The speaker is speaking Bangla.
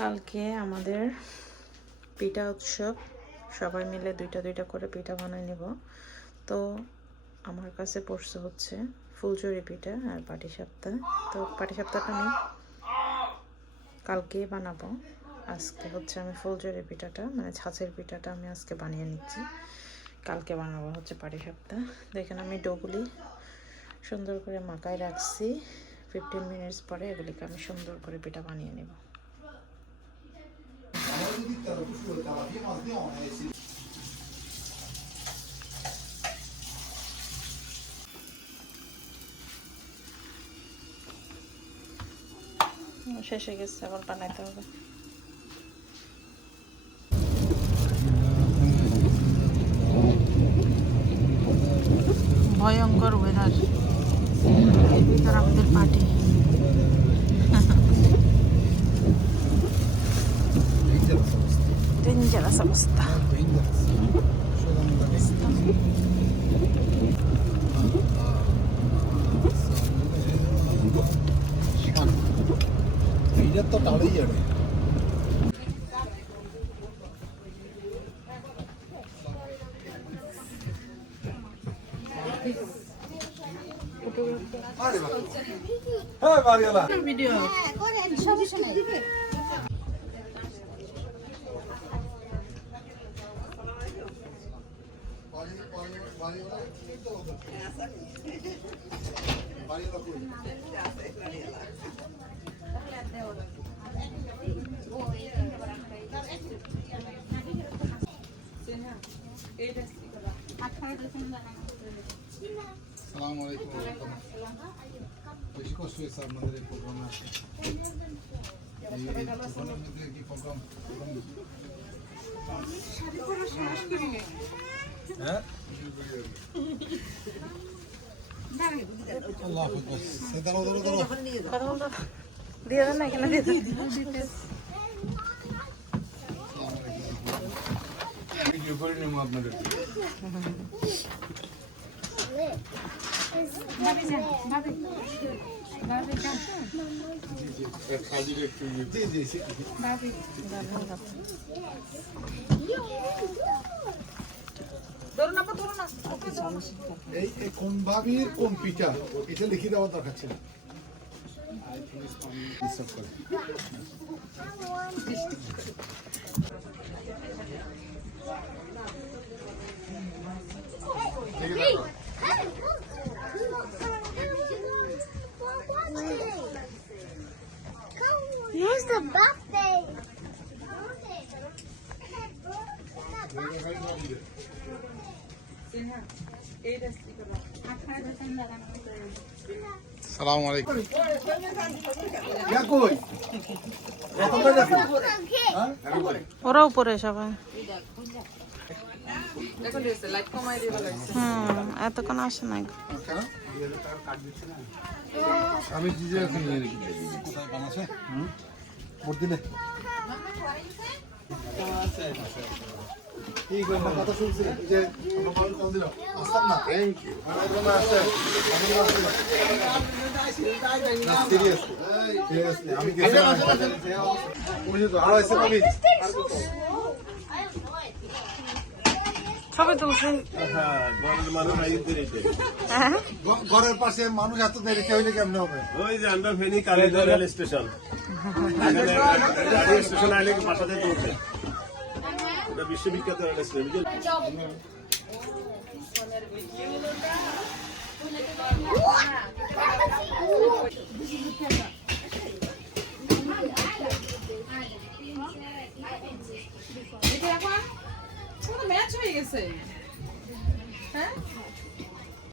কালকে আমাদের পিঠা উৎসব, সবাই মিলে দুইটা দুইটা করে পিঠা বানিয়ে নেব। তো আমার কাছে পড়ছে হচ্ছে ফুলচুরি পিঠা আর পাটিসাপটা। তো পাটিসাপটাটা আমি কালকেই বানাবো। আজকে হচ্ছে আমি ফুলচুরি পিঠাটা মানে ছাঁচের পিঠাটা আমি আজকে বানিয়ে নিচ্ছি, কালকে বানাবো হচ্ছে পাটিসাপটা। দেখেন আমি ডোগুলি সুন্দর করে মাখায় রাখছি। 15 মিনিটস পরে এগুলিকে আমি সুন্দর করে পিঠা বানিয়ে নেব। শেষ হয়ে গেছে, আবার বানাইতে হবে। ভয়ঙ্কর ওয়েদার, আর আমাদের পার্টি ডেঞ্জারাস অবস্থা। এটা তো টাড়াই যাবে। ভিডিও আসসালামু আলাইকুম। বেশি কষ্ট হয়েছে আপনাদের এই প্রোগ্রামে আসে। কি প্রোগ্রাম? হ্যাঁ, আল্লাহ হাফেজ। দাঁড়াও দিয়ে দেন না, এখানে দিয়ে দেন। ভিডিও করে নেবো আপনাদের। এই কোন ভাবির কোন পিঠা এটা লিখে দেওয়া দরকার ছিল। Here's the birthday. আসসালামু আলাইকুম। ওরা উপরে সবাই। এতক্ষণ আসে নাই। আমি নিজে বানাচ্ছে ভোট দিলে কথা শুনছি যে আসতাম না। আমি ছবি তুলছেন ঘরের পাশে মানুষ এত দেরি হইলে কেমন হবে? ওই যে আমরা Feni Kaliganj rail station station আইলে বাসাতে পৌঁছে, এটা বিশ্ববিখ্যাত রেল স্টেশন। ম্যাচ হয়ে গেছে। হ্যাঁ